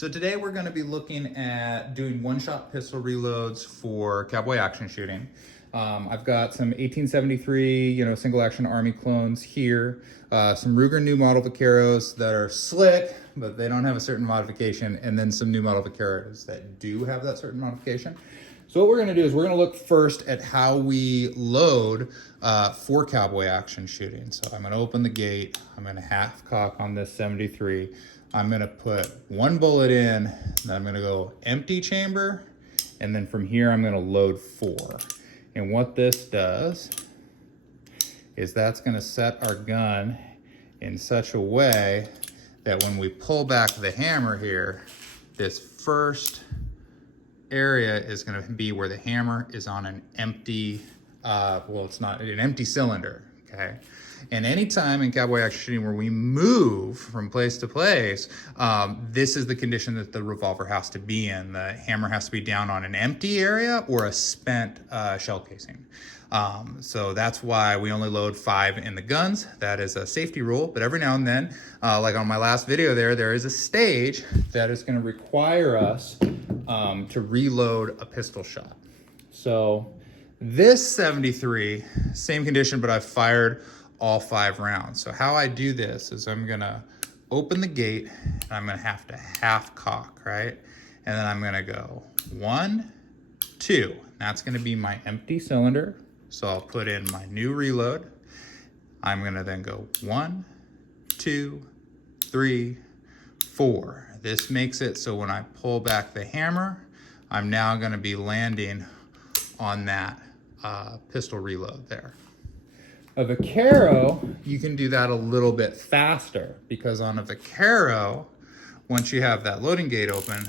So today we're going to be looking at doing one-shot pistol reloads for cowboy action shooting. I've got some 1873, single action Army clones here, some Ruger new model Vaqueros that are slick, but they don't have a certain modification, and then some new model Vaqueros that do have that certain modification. So what we're going to do is we're going to look first at how we load for cowboy action shooting. So I'm going to open the gate. I'm going to half cock on this 73. I'm going to put one bullet in, then I'm going to go empty chamber, and then from here I'm going to load 4. And what this does is that's going to set our gun in such a way that when we pull back the hammer here, this first area is going to be where the hammer is on an empty, it's not an empty cylinder, okay? And anytime in cowboy action shooting where we move from place to place, this is the condition that the revolver has to be in. The hammer has to be down on an empty area or a spent shell casing. So that's why we only load 5 in the guns. That is a safety rule, but every now and then, like on my last video there is a stage that is gonna require us to reload a pistol shot. So this 73, same condition, but I've fired all 5 rounds. So how I do this is I'm gonna open the gate and I'm gonna have to half cock, right? And then I'm gonna go 1, 2. That's gonna be my empty cylinder. So I'll put in my new reload. I'm gonna then go 1, 2, 3, 4. This makes it so when I pull back the hammer, I'm now gonna be landing on that pistol reload there. A Vaquero, you can do that a little bit faster because on a Vaquero, once you have that loading gate open,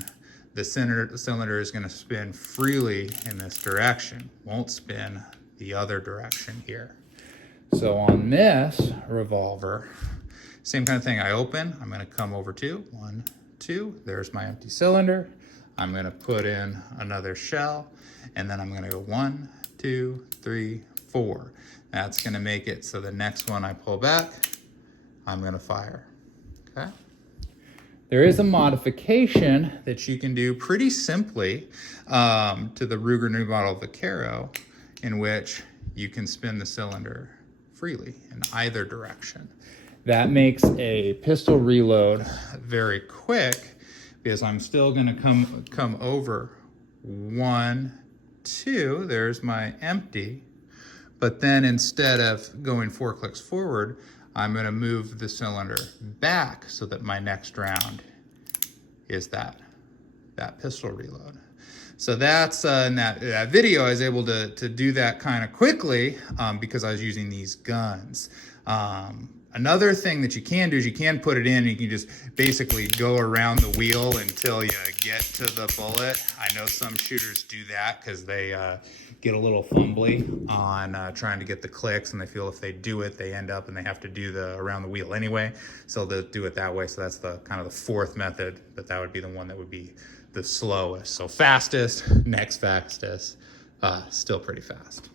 the cylinder is going to spin freely in this direction, won't spin the other direction here. So on this revolver, same kind of thing. I open, I'm going to come over to 1, 2, there's my empty cylinder. I'm going to put in another shell, and then I'm going to go 1, 2, 3, 4. That's going to make it so the next one I pull back, I'm going to fire. Okay. There is a modification that you can do pretty simply to the Ruger new model Vaquero, in which you can spin the cylinder freely in either direction. That makes a pistol reload very quick because I'm still going to come over 1, 2. There's my empty. But then instead of going 4 clicks forward, I'm going to move the cylinder back so that my next round is that pistol reload. So that's in that video, I was able to do that kind of quickly because I was using these guns. Another thing that you can do is you can put it in and you can just basically go around the wheel until you get to the bullet. I know some shooters do that because they get a little fumbly on trying to get the clicks, and they feel if they do it, they end up and they have to do the around the wheel anyway. So they'll do it that way. So that's the kind of the 4th method, but that would be the one that would be the slowest. So fastest, next fastest, still pretty fast.